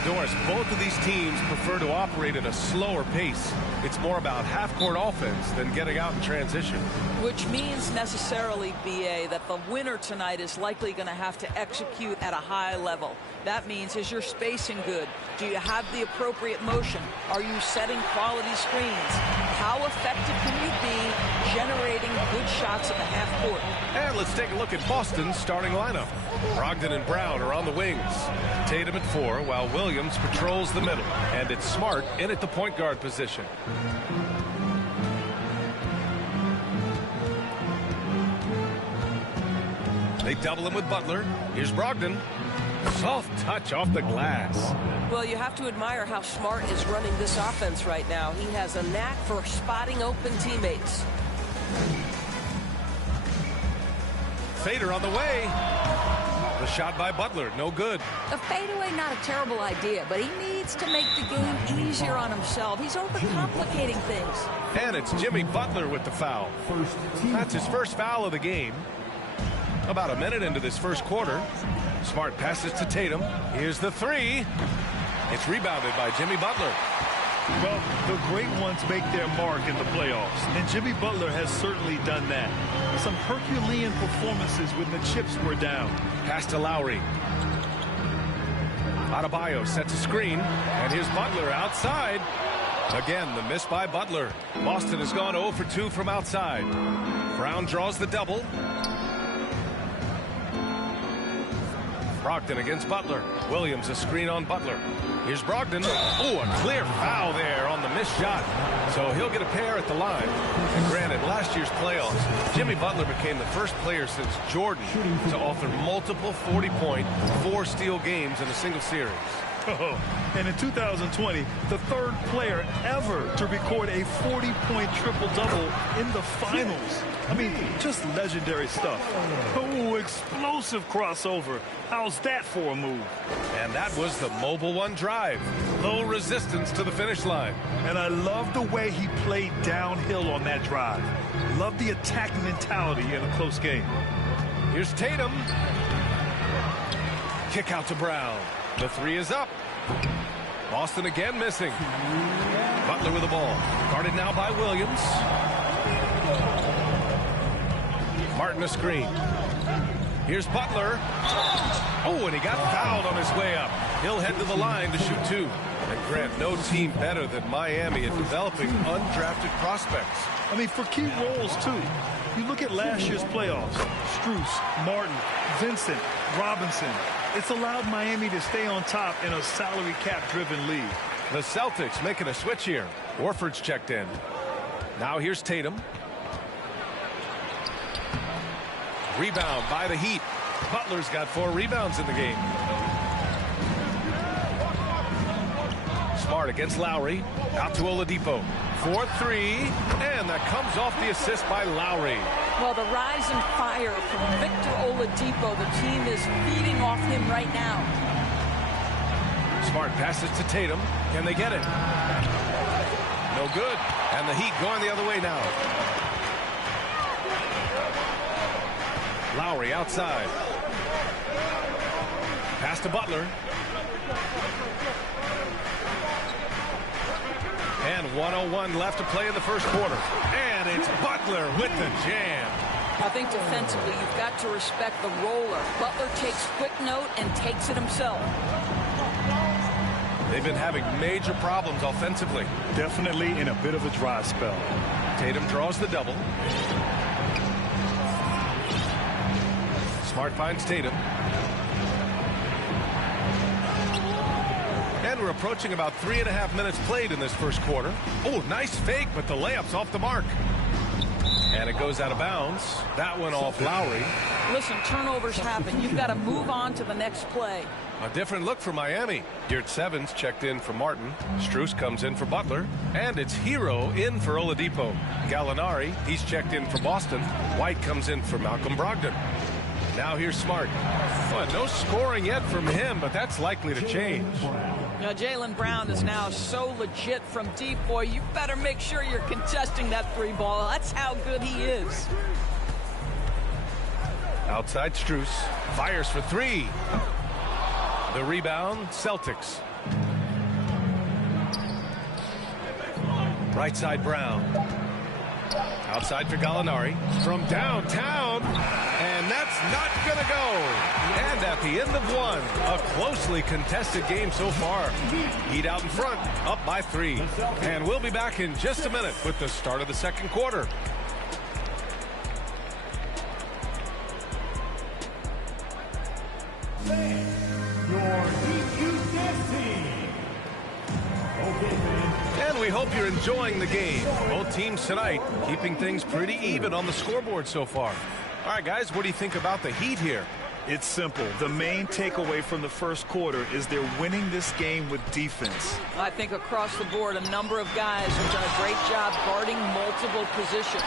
And Doris, both of these teams prefer to operate at a slower pace. It's more about half-court offense than getting out in transition. Which means necessarily, BA, that the winner tonight is likely going to have to execute at a high level. That means, is your spacing good? Do you have the appropriate motion? Are you setting quality screens? How effective can you be generating good shots at the half court? And let's take a look at Boston's starting lineup. Brogdon and Brown are on the wings. Tatum at 4, while Williams patrols the middle. And it's Smart in at the point guard position. They double him with Butler. Here's Brogdon. Soft touch off the glass. Well, you have to admire how Smart is running this offense right now. He has a knack for spotting open teammates. Fader on the way. The shot by Butler, no good. A fadeaway, not a terrible idea, but he needs to make the game easier on himself. He's overcomplicating things. And it's Jimmy Butler with the foul. That's his first foul of the game. About a minute into this first quarter. Smart passes to Tatum. Here's the three. It's rebounded by Jimmy Butler. Well, the great ones make their mark in the playoffs, and Jimmy Butler has certainly done that. Some Herculean performances when the chips were down. Pass to Lowry. Adebayo sets a screen, and here's Butler outside. Again, the miss by Butler. Boston has gone 0 for 2 from outside. Brown draws the double. Brogdon against Butler. Williams a screen on Butler. Here's Brogdon. Oh, a clear foul there on the missed shot. So he'll get a pair at the line. And granted, last year's playoffs, Jimmy Butler became the first player since Jordan to offer multiple 40-point, 4-steal games in a single series. And in 2020, the third player ever to record a 40-point triple-double in the finals. I mean, just legendary stuff. Oh, explosive crossover. How's that for a move? And that was the Mobile One drive. Low resistance to the finish line. And I love the way he played downhill on that drive. Love the attack mentality in a close game. Here's Tatum. Kick out to Brown. The three is up. Boston again missing. Butler with the ball. Guarded now by Williams. Martin a screen. Here's Butler. Oh, and he got fouled on his way up. He'll head to the line to shoot two. And Grant, no team better than Miami at developing undrafted prospects. I mean, for key roles, too. You look at last year's playoffs. Strus, Martin, Vincent, Robinson. It's allowed Miami to stay on top in a salary cap-driven league. The Celtics making a switch here. Horford's checked in. Now here's Tatum. Rebound by the Heat. Butler's got 4 rebounds in the game. Smart against Lowry. Out to Oladipo. 4-3. And that comes off the assist by Lowry. Well, the rise in fire from Victor Oladipo. The team is feeding off him right now. Smart passes to Tatum. Can they get it? No good. And the Heat going the other way now. Lowry outside. Pass to Butler. And 1:01 left to play in the first quarter. And it's Butler with the jam. I think defensively, you've got to respect the roller. Butler takes quick note and takes it himself. They've been having major problems offensively. Definitely in a bit of a dry spell. Tatum draws the double. Smart finds Tatum. And we're approaching about 3.5 minutes played in this first quarter. Oh, nice fake, but the layup's off the mark. And it goes out of bounds. That one off Lowry. Listen, turnovers happen. You've got to move on to the next play. A different look for Miami. Deert Sevens checked in for Martin. Strus comes in for Butler. And it's Hero in for Oladipo. Gallinari, he's checked in for Boston. White comes in for Malcolm Brogdon. Now here's Smart. Well, no scoring yet from him, but that's likely to change. Now, Jaylen Brown is now so legit from deep, boy. You better make sure you're contesting that free ball. That's how good he is. Outside Strus. Fires for 3. The rebound, Celtics. Right side Brown. Outside for Gallinari. From downtown. And that's not going to go. And at the end of one, a closely contested game so far. Heat out in front, up by 3. And we'll be back in just a minute with the start of the second quarter. And we hope you're enjoying the game. Both teams tonight keeping things pretty even on the scoreboard so far. All right, guys, what do you think about the Heat here? It's simple. The main takeaway from the first quarter is they're winning this game with defense. I think across the board, a number of guys have done a great job guarding multiple positions.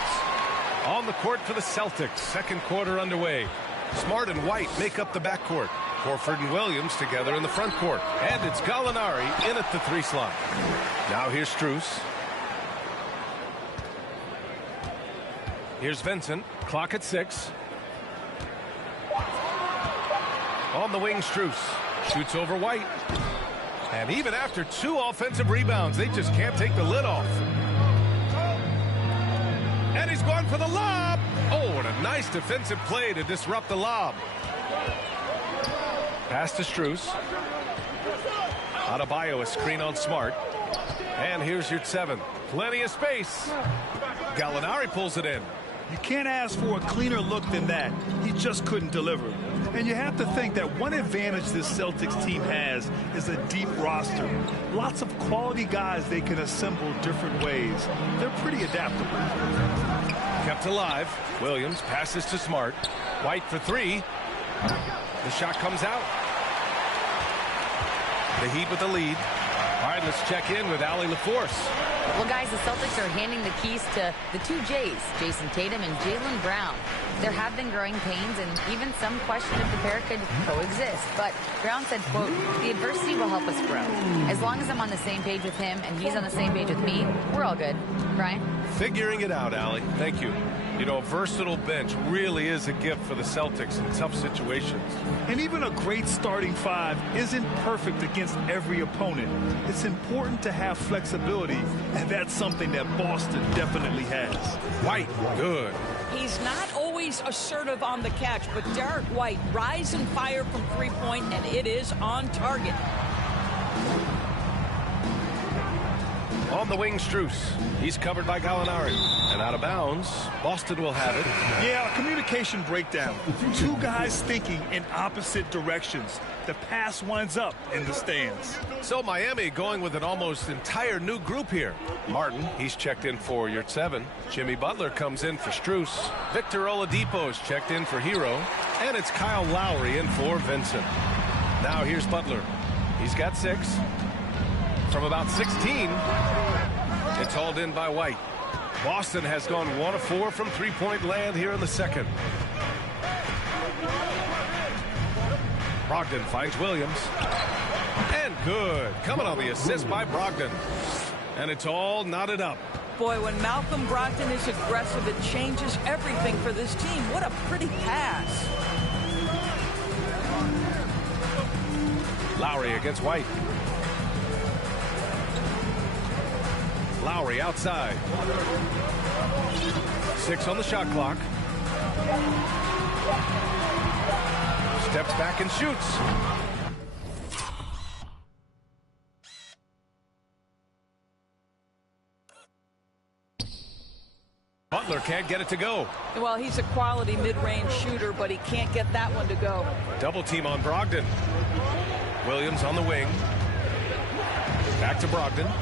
On the court for the Celtics, second quarter underway. Smart and White make up the backcourt. Horford and Williams together in the front court. And it's Gallinari in at the 3 slot. Now here's Strus. Here's Vincent. Clock at 6. On the wing, Strus. Shoots over White. And even after 2 offensive rebounds, they just can't take the lid off. And he's going for the lob. Oh, what a nice defensive play to disrupt the lob. Pass to Strus. Adebayo, a screen on Smart. And here's your 7. Plenty of space. Gallinari pulls it in. You can't ask for a cleaner look than that. He just couldn't deliver. And you have to think that one advantage this Celtics team has is a deep roster. Lots of quality guys they can assemble different ways. They're pretty adaptable. Kept alive. Williams passes to Smart. White for 3. The shot comes out. The Heat with the lead. All right, let's check in with Allie LaForce. Well, guys, the Celtics are handing the keys to the 2 J's, Jason Tatum and Jaylen Brown. There have been growing pains and even some question if the pair could coexist. But Brown said, quote, "The adversity will help us grow. As long as I'm on the same page with him and he's on the same page with me, we're all good." Brian? Figuring it out, Allie. Thank you. You know, a versatile bench really is a gift for the Celtics in tough situations. And even a great starting 5 isn't perfect against every opponent. It's important to have flexibility, and that's something that Boston definitely has. White, good. He's not always assertive on the catch, but Derek White, rise and fire from 3-point, and it is on target. On the wing, Strus. He's covered by Gallinari. And out of bounds, Boston will have it. Yeah, communication breakdown. 2 guys thinking in opposite directions. The pass winds up in the stands. So Miami going with an almost entire new group here. Martin, he's checked in for your 7. Jimmy Butler comes in for Strus. Victor Oladipo's checked in for Hero. And it's Kyle Lowry in for Vincent. Now here's Butler. He's got 6. From about 16, it's hauled in by White. Boston has gone 1 of 4 from 3-point land here in the second. Brogdon finds Williams. And good. Coming on the assist by Brogdon. And it's all knotted up. Boy, when Malcolm Brogdon is aggressive, it changes everything for this team. What a pretty pass. Lowry against White. Lowry outside. 6 on the shot clock. Steps back and shoots. Butler can't get it to go. Well, he's a quality mid-range shooter, but he can't get that one to go. Double team on Brogdon. Williams on the wing. Back to Brogdon.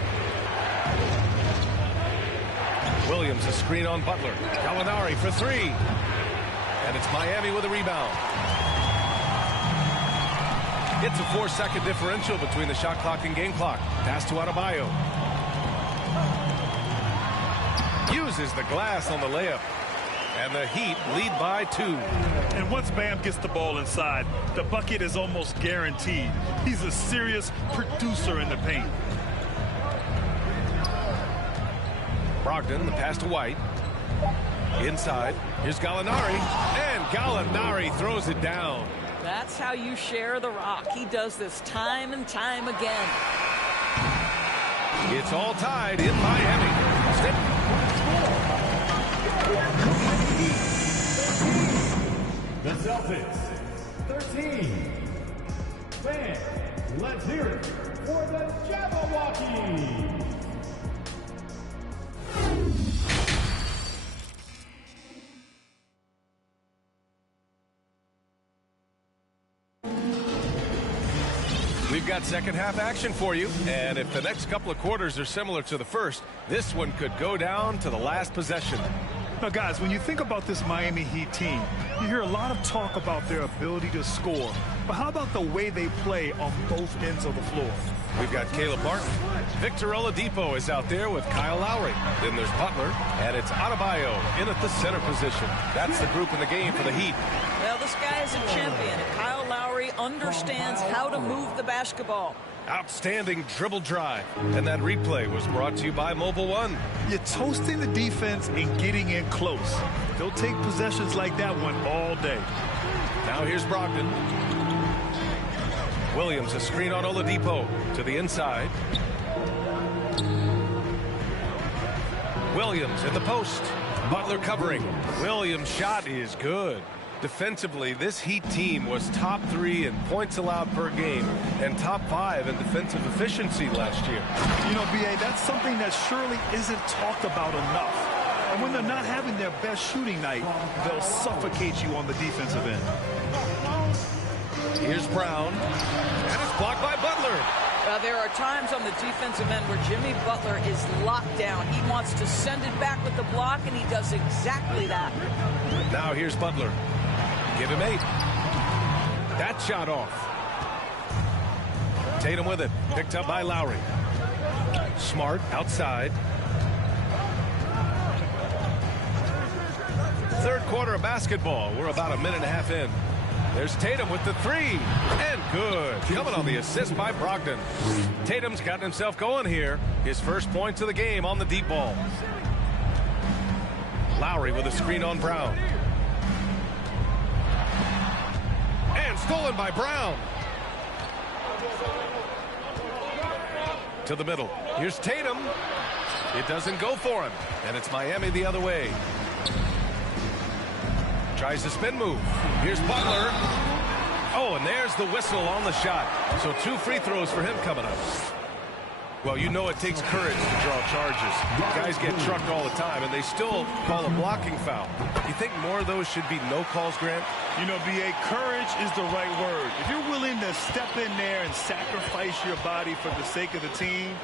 Williams, a screen on Butler. Gallinari for 3. And it's Miami with a rebound. It's a 4-second differential between the shot clock and game clock. Pass to Adebayo. Uses the glass on the layup. And the Heat lead by 2. And once Bam gets the ball inside, the bucket is almost guaranteed. He's a serious producer in the paint. Brogdon, the pass to White. Inside. Here's Gallinari. And Gallinari throws it down. That's how you share the rock. He does this time and time again. It's all tied in Miami. it. The Celtics, 13. Fans, let's hear it for the Jabberwockies. We've got second half action for you, and if the next couple of quarters are similar to the first, this one could go down to the last possession. Now, guys, when you think about this Miami Heat team, you hear a lot of talk about their ability to score. But how about the way they play on both ends of the floor? We've got Caleb Martin. Victor Oladipo is out there with Kyle Lowry. Then there's Butler, and it's Adebayo in at the center position. That's the group in the game for the Heat. Well, this guy is a champion. Kyle Lowry understands how to move the basketball. Outstanding dribble drive. And that replay was brought to you by Mobile One. You're toasting the defense and getting in close. They'll take possessions like that one all day. Now here's Brogdon. Williams, a screen on Oladipo to the inside. Williams in the post. Butler covering. Williams' shot is good. Defensively, this Heat team was top 3 in points allowed per game and top 5 in defensive efficiency last year. You know, B.A., that's something that surely isn't talked about enough. And when they're not having their best shooting night, they'll suffocate you on the defensive end. Here's Brown, and it's blocked by Butler. There are times on the defensive end where Jimmy Butler is locked down. He wants to send it back with the block, and he does exactly that. Now here's Butler. Give him 8. That shot off. Tatum with it. Picked up by Lowry. Smart outside. Third quarter of basketball. We're about a minute and a half in. There's Tatum with the 3. And good. Coming on the assist by Brogdon. Tatum's gotten himself going here. His first points of the game on the deep ball. Lowry with a screen on Brown. And stolen by Brown. To the middle. Here's Tatum. It doesn't go for him. And it's Miami the other way. Tries the spin move. Here's Butler. Oh, and there's the whistle on the shot. So 2 free throws for him coming up. Well, you know it takes courage to draw charges. Guys get trucked all the time, and they still call a blocking foul. You think more of those should be no calls, Grant? You know, B.A., courage is the right word. If you're willing to step in there and sacrifice your body for the sake of the team,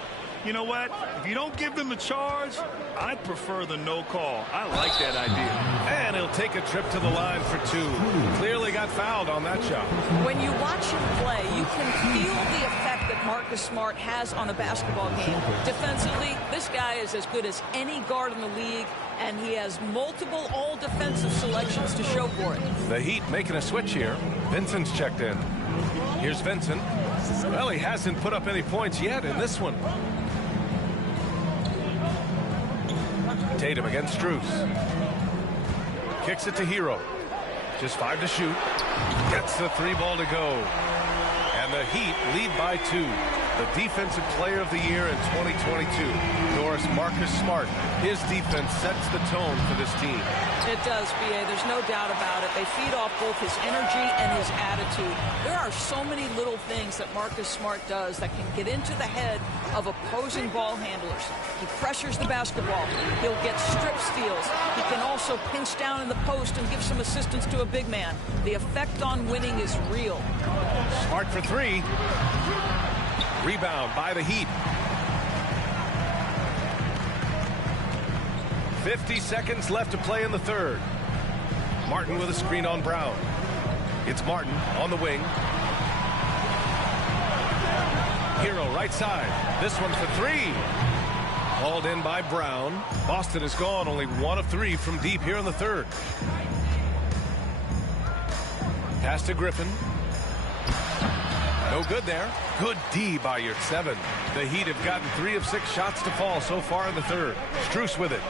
you know what? If you don't give them a charge, I'd prefer the no call. I like that idea. And he'll take a trip to the line for 2. Clearly got fouled on that shot. When you watch him play, you can feel the effect that Marcus Smart has on a basketball game. Defensively, this guy is as good as any guard in the league, and he has multiple all-defensive selections to show for it. The Heat making a switch here. Vincent's checked in. Here's Vincent. Well, he hasn't put up any points yet in this one. Tatum against Strus. Kicks it to Hero. Just 5 to shoot. Gets the 3 ball to go. And the Heat lead by 2. The defensive player of the year in 2022. Doris, Marcus Smart. His defense sets the tone for this team. It does, B.A. There's no doubt about it. They feed off both his energy and his attitude. There are so many little things that Marcus Smart does that can get into the head of opposing ball handlers. He pressures the basketball. He'll get strip steals. He can also pinch down in the post and give some assistance to a big man. The effect on winning is real. Smart for 3. Rebound by the Heat. 50 seconds left to play in the third. Martin with a screen on Brown. It's Martin on the wing. Hero right side. This one for 3. Hauled in by Brown. Boston has gone only 1 of 3 from deep here in the third. Pass to Griffin. No good there. Good D by your 7. The Heat have gotten 3 of 6 shots to fall so far in the third. Strus with it.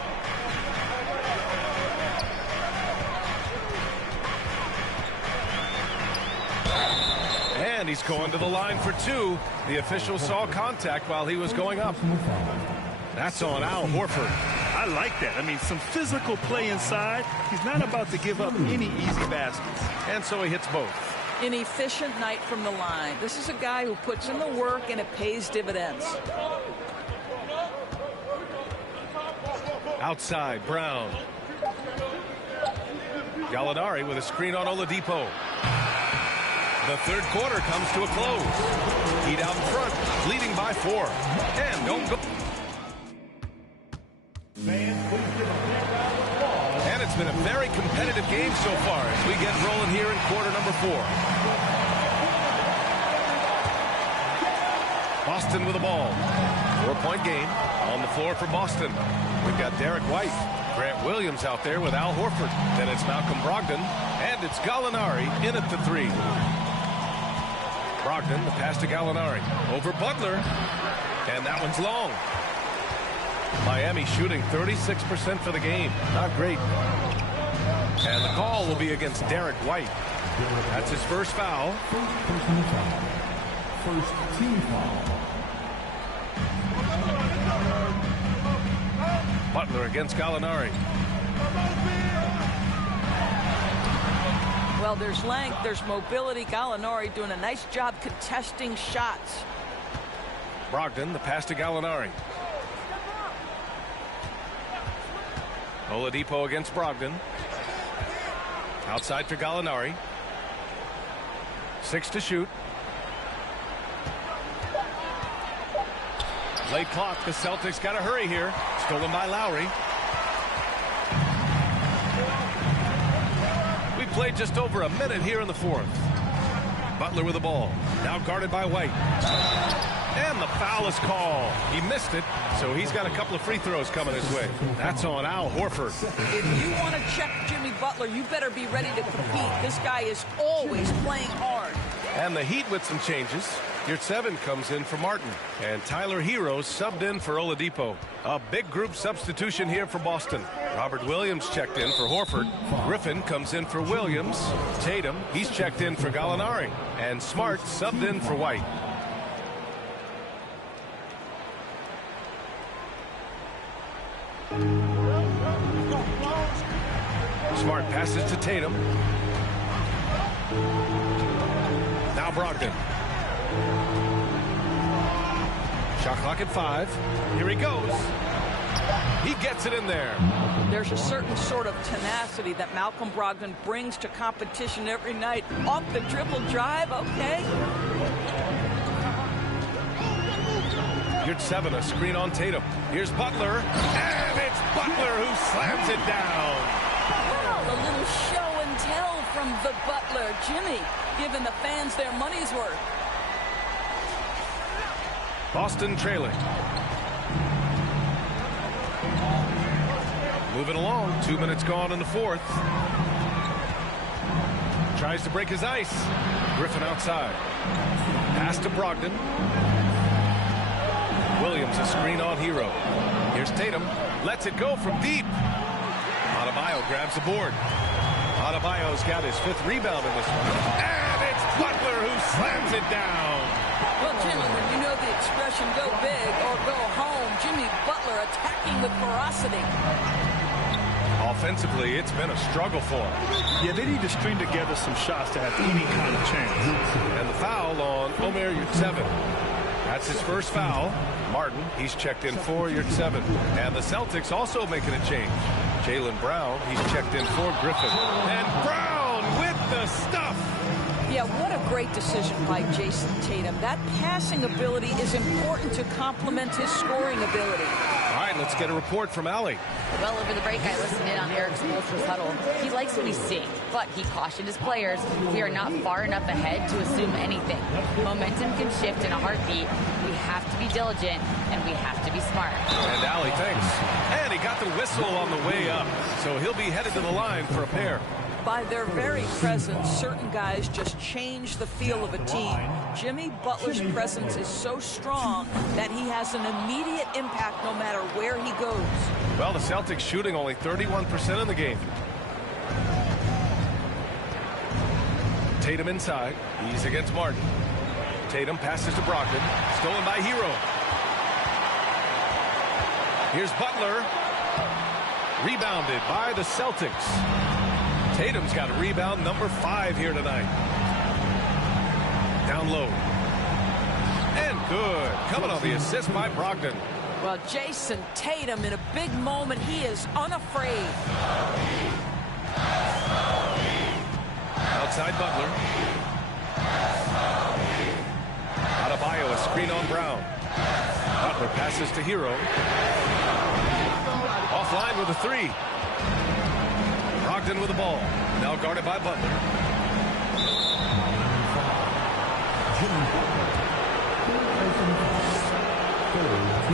And he's going to the line for 2. The official saw contact while he was going up. That's on Al Horford. like that. I mean, some physical play inside. He's not about to give up any easy baskets. And so he hits both. An efficient night from the line. This is a guy who puts in the work and it pays dividends. Outside, Brown. Gallinari with a screen on Oladipo. The third quarter comes to a close. Heat out in front, leading by 4. And don't go. And it's been a very competitive game so far as we get rolling here in quarter number 4. Boston with the ball. 4-point game on the floor for Boston. We've got Derek White, Grant Williams out there with Al Horford. Then it's Malcolm Brogdon, and it's Gallinari in at the 3. Brogdon, the pass to Gallinari. Over Butler, and that one's long. Miami shooting 36% for the game. Not great. And the call will be against Derek White. That's his first foul. First team foul. Butler against Gallinari. Well, there's length, there's mobility. Gallinari doing a nice job contesting shots. Brogdon, the pass to Gallinari. Oladipo against Brogdon. Outside for Gallinari. 6 to shoot. Late clock. The Celtics got to hurry here. Stolen by Lowry. We played just over a minute here in the 4th. Butler with the ball. Now guarded by White. And the foul is called. He missed it, so he's got a couple of free throws coming his way. That's on Al Horford. If you want to check Jimmy Butler, you better be ready to compete. This guy is always playing hard. And the Heat with some changes. Year 7 comes in for Martin. And Tyler Hero subbed in for Oladipo. A big group substitution here for Boston. Robert Williams checked in for Horford. Griffin comes in for Williams. Tatum, he's checked in for Gallinari. And Smart subbed in for White. Smart passes to Tatum. Now Brogdon. Shot clock at 5. Here he goes. He gets it in there. There's a certain sort of tenacity that Malcolm Brogdon brings to competition every night. Off the dribble drive, okay. Year 7, a screen on Tatum. Here's Butler. And it's Butler who slams it down. Wow, a little show and tell from the Butler. Jimmy giving the fans their money's worth. Boston trailing. Moving along. 2 minutes gone in the 4th. Tries to break his ice. Griffin outside. Pass to Brogdon. Williams a screen on Hero. Here's Tatum. Lets it go from deep. Adebayo grabs the board. Adebayo's got his 5th rebound in this one. And it's Butler who slams it down. Well, Jimmy, when you know the expression go big or go home, Jimmy Butler attacking with ferocity. Offensively, it's been a struggle for him. Yeah, they need to string together some shots to have any kind of chance. And the foul on Omer Yurtseven. That's his first foul. Martin, he's checked in for Yurtseven. And the Celtics also making a change. Jaylen Brown, he's checked in for Griffin. And Brown with the stuff. Yeah, what a great decision by Jason Tatum. That passing ability is important to complement his scoring ability. All right, let's get a report from Allie. Well, over the break, I listened in on Eric Spoelstra's huddle. He likes what he's seeing, but he cautioned his players, we are not far enough ahead to assume anything. Momentum can shift in a heartbeat. We have to be diligent, and we have to be smart. And Allie, thanks. And he got the whistle on the way up, so he'll be headed to the line for a pair. By their very presence, certain guys just change the feel of a team. Jimmy Butler's presence is so strong that he has an immediate impact no matter where he goes. Well, the Celtics shooting only 31% in the game. Tatum inside. He's against Martin. Tatum passes to Brogdon. Stolen by Hero. Here's Butler. Rebounded by the Celtics. Tatum's got rebound number 5 here tonight. Down low. And good. Coming on the assist by Brogdon. Well, Jason Tatum in a big moment. He is unafraid. Outside Butler. Adebayo, a screen on Brown. Butler passes to Hero. Offline with a 3. Brogdon with the ball. Now guarded by Butler.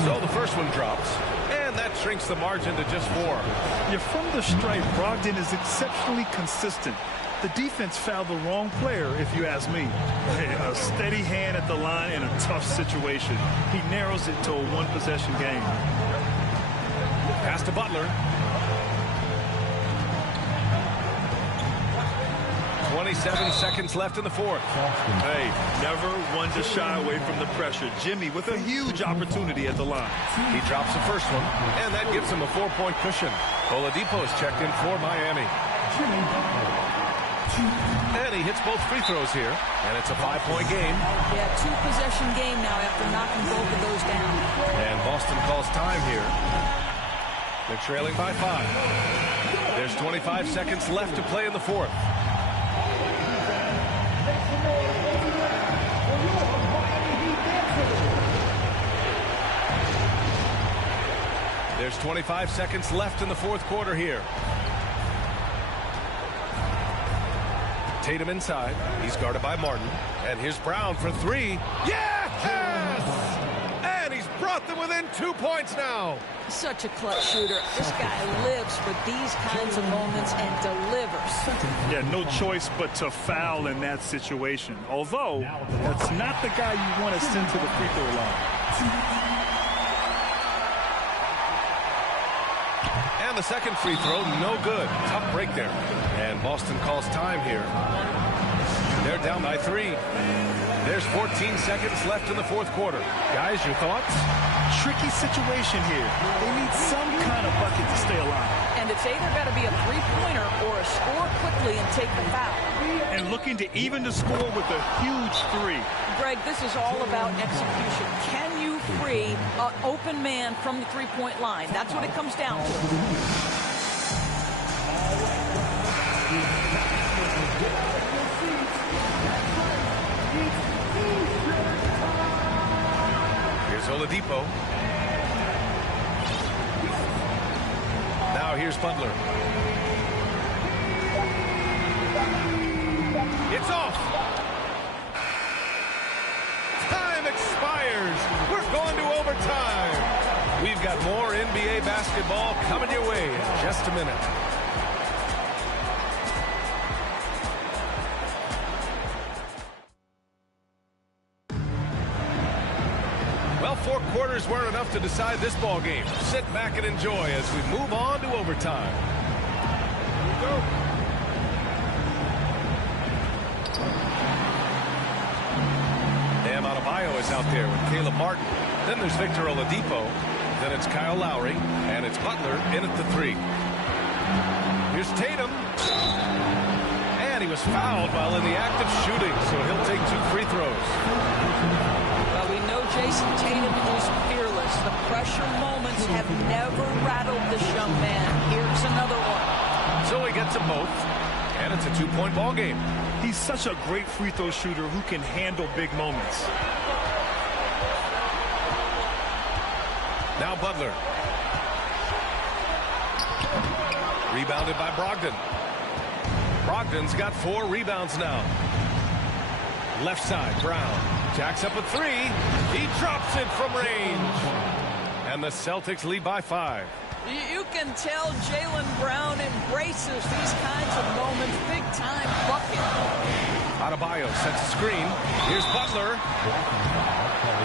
So the first one drops. And that shrinks the margin to just 4. Yeah, from the stripe, Brogdon is exceptionally consistent. The defense fouled the wrong player, if you ask me. A steady hand at the line in a tough situation. He narrows it to a one-possession game. Pass to Butler. 27 seconds left in the fourth. Hey, never one to shy away from the pressure. Jimmy with a huge opportunity at the line. He drops the first one, and that gives him a 4-point cushion. Oladipo's checked in for Miami. And he hits both free throws here, and it's a 5-point game. Yeah, 2-possession game now after knocking both of those down. And Boston calls time here. They're trailing by 5. There's 25 seconds left to play in the fourth. There's 25 seconds left in the fourth quarter here. Tatum inside. He's guarded by Martin. And here's Brown for 3. Yes! And he's brought them within 2 points now. Such a clutch shooter. This guy lives for these kinds of moments and delivers. Yeah, no choice but to foul in that situation. Although, that's not the guy you want to send to the free throw line. And the second free throw, no good. Tough break there. And Boston calls time here. They're down by 3. There's 14 seconds left in the fourth quarter. Guys, your thoughts? Tricky situation here. They need some kind of bucket to stay alive. And it's either got to be a three-pointer or a score quickly and take the foul. And looking to even the score with a huge 3. Greg, this is all about execution. Can you free an open man from the three-point line? That's what it comes down to. Here's Oladipo. Now here's Butler. It's off. Time expires. We're going to overtime. We've got more NBA basketball coming your way in just a minute. Well, 4 quarters weren't enough to decide this ball game. Sit back and enjoy as we move on to overtime. Here we go. Bam Adebayo is out there with Caleb Martin. Then there's Victor Oladipo. Then it's Kyle Lowry. And it's Butler in at the 3. Here's Tatum. And he was fouled while in the act of shooting, so he'll take 2 free throws. Well, we know Jason Tatum is fearless. The pressure moments have never rattled this young man. Here's another one. So he gets them both, and it's a 2-point ball game. He's such a great free throw shooter who can handle big moments. Now Butler. Rebounded by Brogdon. Brogdon's got 4 rebounds now. Left side, Brown. Jacks up a 3. He drops it from range. And the Celtics lead by 5. You can tell Jaylen Brown embraces these kinds of moments. Big-time bucket. Adebayo sets a screen. Here's Butler.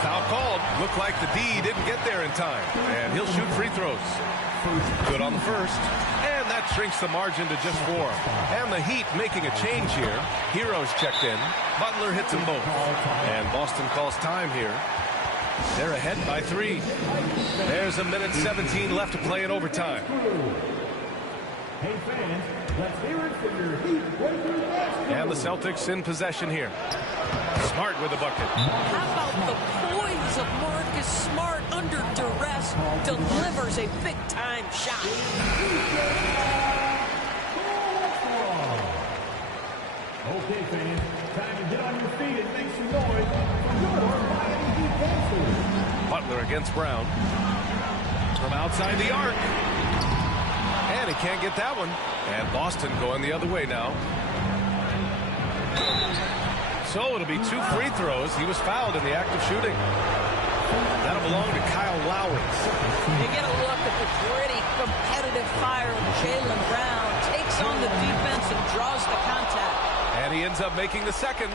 Foul called. Looked like the D didn't get there in time. And he'll shoot free throws. Good on the first. And that shrinks the margin to just 4. And the Heat making a change here. Hero's checked in. Butler hits them both. And Boston calls time here. They're ahead by 3. There's a minute 17 left to play in overtime. Hey fans, let's hear it for your Heat Breaker basket. And the Celtics in possession here. Smart with the bucket. How about the poise of Marcus Smart under duress? Delivers a big-time shot. Okay, fans, time to get on your feet and make some noise for your Miami Heat dancers. Butler against Brown. From outside the arc. And he can't get that one. And Boston going the other way now. So it'll be 2 free throws. He was fouled in the act of shooting. That'll belong to Kyle Lowry. You get a look at the gritty, competitive fire of Jaylen Brown. Takes on the defense and draws the contact. And he ends up making the second.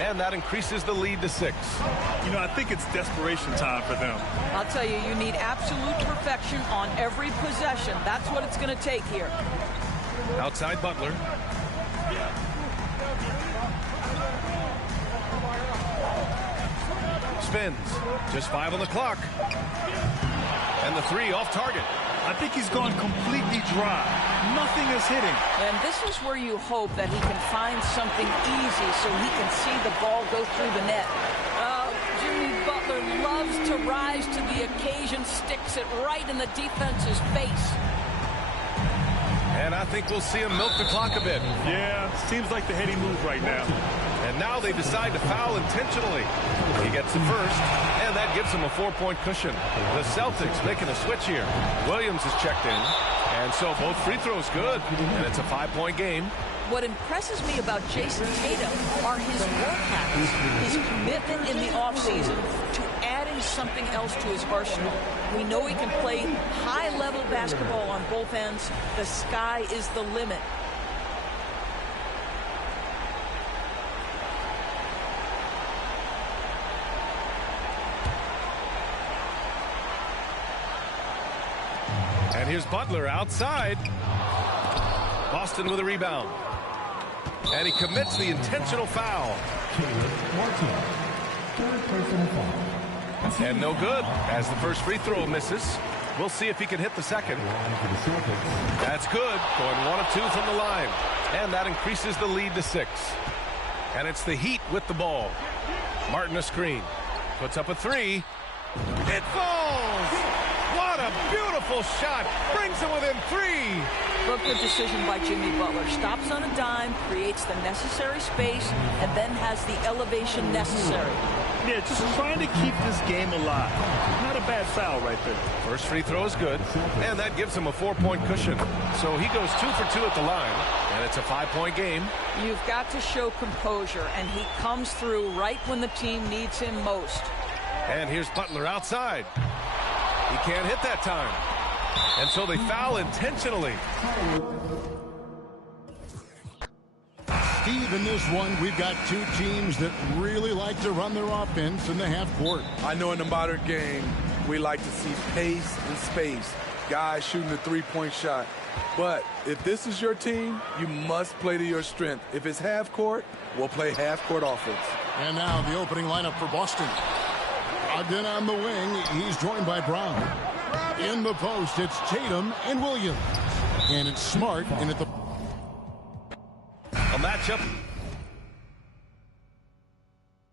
And that increases the lead to 6. You know, I think it's desperation time for them. I'll tell you, you need absolute perfection on every possession. That's what it's going to take here. Outside Butler. Spins. Just 5 on the clock. And the 3 off target. I think he's gone completely dry. Nothing is hitting. And this is where you hope that he can find something easy so he can see the ball go through the net. Jimmy Butler loves to rise to the occasion, sticks it right in the defense's face. And I think we'll see him milk the clock a bit. Yeah, seems like the heady move right now. And now they decide to foul intentionally. He gets the first, and that gives him a 4-point cushion. The Celtics making a switch here. Williams is checked in, and so both free throws good, and it's a 5-point game. What impresses me about Jason Tatum are his work habits, his commitment in the offseason to adding something else to his arsenal. We know he can play high-level basketball on both ends. The sky is the limit. And here's Butler outside. Boston with a rebound. And he commits the intentional foul. And no good as the first free throw misses. We'll see if he can hit the second. That's good. Going 1 of 2 from the line. And that increases the lead to 6. And it's the Heat with the ball. Martin a screen. Puts up a 3. It falls! What a beautiful shot. Brings him within 3. Look, good decision by Jimmy Butler. Stops on a dime, creates the necessary space, and then has the elevation necessary. Yeah, just trying to keep this game alive. Not a bad foul right there. First free throw is good, and that gives him a 4-point cushion. So he goes 2 for 2 at the line, and it's a 5-point game. You've got to show composure, and he comes through right when the team needs him most. And here's Butler outside. He can't hit that time. And so they foul intentionally. Steve, in this one, we've got 2 teams that really like to run their offense in the half court. I know in the modern game, we like to see pace and space, guys shooting the 3-point shot. But if this is your team, you must play to your strength. If it's half court, we'll play half court offense. And now the opening lineup for Boston. Again on the wing, he's joined by Brown. In the post, it's Tatum and Williams. And it's Smart in at the... A matchup